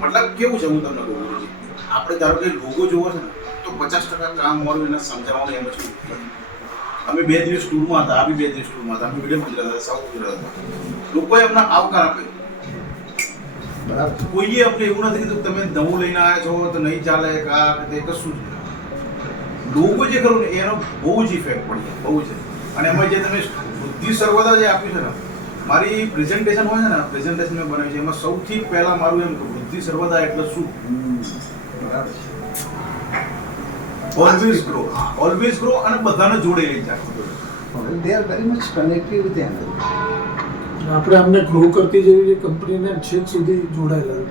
મતલબ કેવું છે હું તમને કહું છું, આપણે ધારો કે લોગો જોવો છે ને તો 50% કામ મારું એને સમજાવવાનું એમ છું. અમે 2 દિવસ ટૂરમાં હતા, આ બી 2 દિવસ ટૂરમાં હતા, અમે મીડિયમ ગુજરાત હતા, સાઉથ ગુજરાત હતા. લોકોએ અમને આવકાર આપ્યો. બરાબર, કોઈએ અમને એવું નથી કીધું તમે નવું લઈને આવ્યા છો તો નહીં ચાલે કા તે કશું જ નહીં. લોગો જે ખરું ને એનો બહુ જ ઇફેક્ટ પડી, બહુ જ. અને એમાં જે તમે બુદ્ધિ સર્વદા જે આપ્યું છે ને, મારી પ્રેઝન્ટેશન હોય છે ને, પ્રેઝન્ટેશન મેં બનાવી છે એમાં સૌથી પહેલા મારું એમ કે બુદ્ધિ સર્વદા એટલે શું. બરાબર, ઓલવેઝ ગ્રો અને બધાને જોડે લઈ જાય. they are very much connected with them. આપણે અમને ગ્રો કરતી જેવી કંપનીને છેક સુધી જોડાયેલા.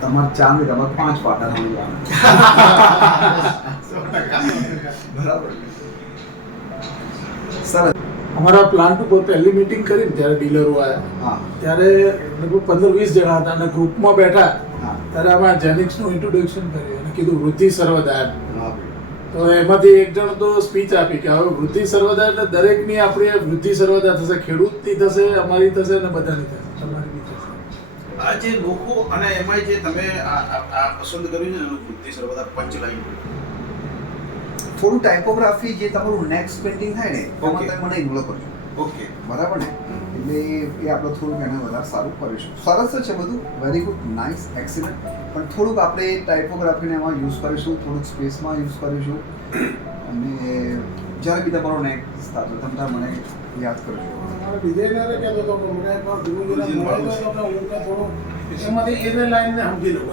તમારે 4 ને તમારે 5 પાટા મળી બરાબર, સરસ. અમારા પ્લાન્ટ ઉપર પહેલી મીટિંગ કરી ને ત્યારે ડીલરો આવ્યા, હા ત્યારે લગભગ 15-20 જણા હતા અને ગ્રુપમાં બેઠા. હા ત્યારે આમાં જેનિક્સનું ઇન્ટ્રોડક્શન કર્યું અને કીધું વૃદ્ધિ સર્વદા. હા તો એમાંથી એક જણ તો સ્પીચ આપી કે હવે વૃદ્ધિ સર્વદા એટલે દરેકની આપણી વૃદ્ધિ સર્વદા થશે, ખેડૂતની થશે, અમારી થશે અને બધાની થશે, તમારી બી થશે. આ જે લોકો અને એમાં જે તમે આ પસંદ કર્યું છે ને બુદ્ધિ સર્વદા પંચલાઈન, થોડું ટાઇપોગ્રાફી જે તમારું નેક્સ્ટ પેઇન્ટિંગ થાય ને એમાં Okay. તમે મને ઇન્વોલ્વ કરજો, ઓકે બરાબર ને? એટલે એ આપણે થોડુંક એને વધારે સારું કરીશું. સરસ જ છે બધું, વેરી ગુડ, નાઇસ, એક્સિલન્ટ. પણ થોડુંક આપણે ટાઇપોગ્રાફીને એમાં યુઝ કરીશું, થોડુંક સ્પેસમાં યુઝ કરીશું. અને જ્યારે બી તમારો નેક્સ્ટ થતો તમે તાર મને યાદ કરજો. અમારા ડિઝાઇનરે કહેતો હતો કે મને એકવાર ગુરુજીને મળાવી દો તો હું થોડું એમાંથી એને લાઈનને સમજી લઉં.